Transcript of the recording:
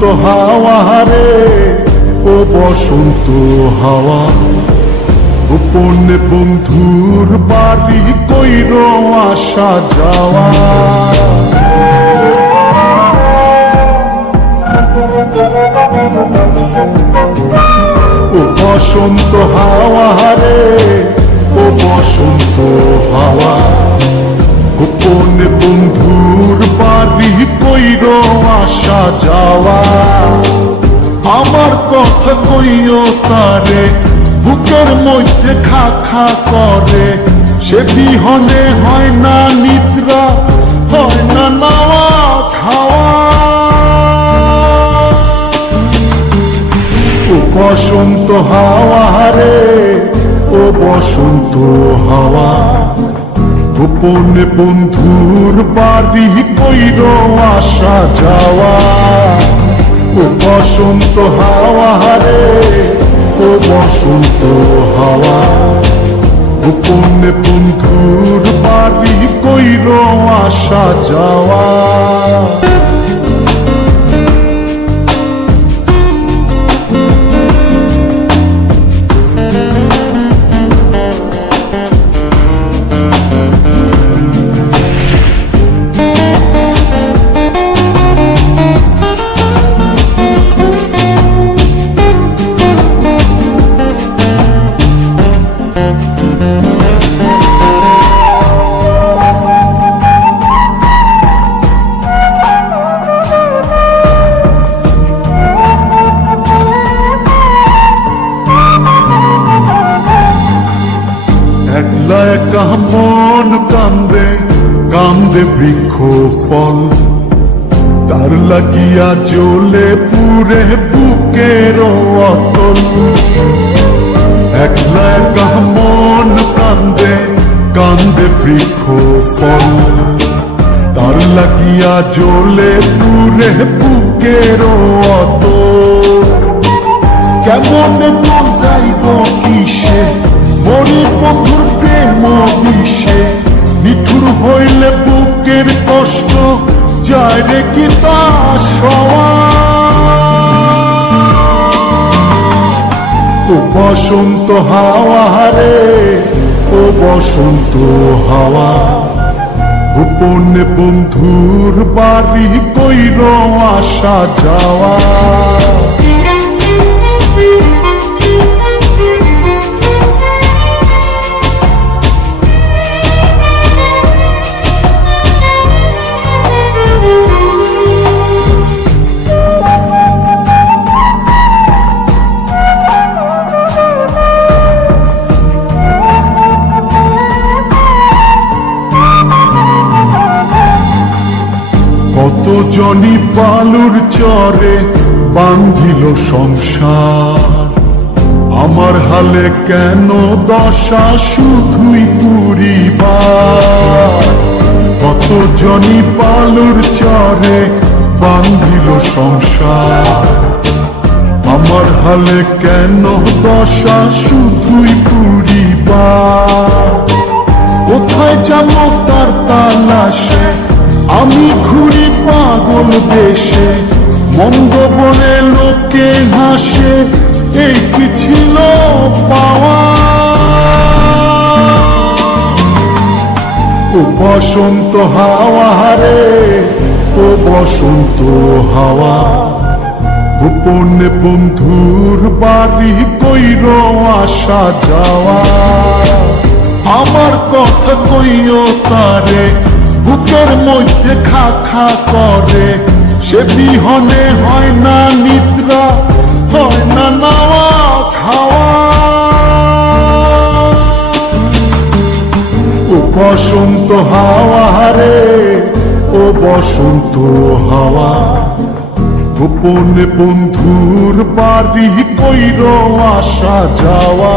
বসন্ত হাওয়া রে, ও বসন্ত হাওয়া, গোপনে বন্ধুর বাড়ি কইর আসা যাওয়া। ও বসন্ত হাওয়া রে, ও বসন্ত হাওয়া, গোপনে বন্ধুর বাড়ি কইর আসা যাওয়া। আমার কথা কইও তারে, বুকের মধ্যে খা খা করে, সে বিহনে হয় না নিদ্রা, হয় না নাওয়া খাওয়া। ও বসন্ত হাওয়া রে, ও বসন্ত হাওয়া, গোপনে বন্ধুর বাড়ি কইর আসা যাওয়া। ও বসন্ত হাওয়া রে, ও বসন্ত হাওয়া, গোপনে বন্ধুর বাড়ি কইর আসা যাওয়া। একলা একা মন কান্দে, কান্দে বৃক্ষ ফল, তার লাগিয়া জ্বলে পুরে বুকের অতল। একলা একা মন কান্দে, কান্দে বৃক্ষ ফল, তার লাগিয়া জ্বলে পুরে বুকের অতল। কেমন বুঝাইব কিসে গরিব বন্ধুর প্রেম বিষে, নিঠুর হইলে বুকের কষ্ট যায় রে কি তা সওয়া। ও বসন্ত হাওয়া রে, ও বসন্ত হাওয়া, গোপনে বন্ধুর বাড়ি কইর আসা যাওয়া। কত জনি বালুর চরে বান্ধিল সংসার, আমার হালে কেন দশা শুধুই পুরিবার। কত জনি বালুর চরে বান্ধিল সংসার, আমার হালে কেন দশা শুধুই পুরিবার। কোথায় যাবো তার তালাশে, আমি ঘুরি পাগল দেশে, মন্দ বলে লোকে হাসে, এই কি ছিল পাওয়া। ও বসন্ত হাওয়া রে, ও বসন্ত হাওয়া, গোপনে বন্ধুর বাড়ি কইর আসা যাওয়া। আমার কথা কইও তারে, বুকের মধ্যে খা খা করে, সে বিহনে হয় না নিদ্রা, হয় না নাওয়া খাওয়া। ও বসন্ত হাওয়া রে, ও বসন্ত হাওয়া, গোপনে বন্ধুর বাড়ি কইর আসা যাওয়া।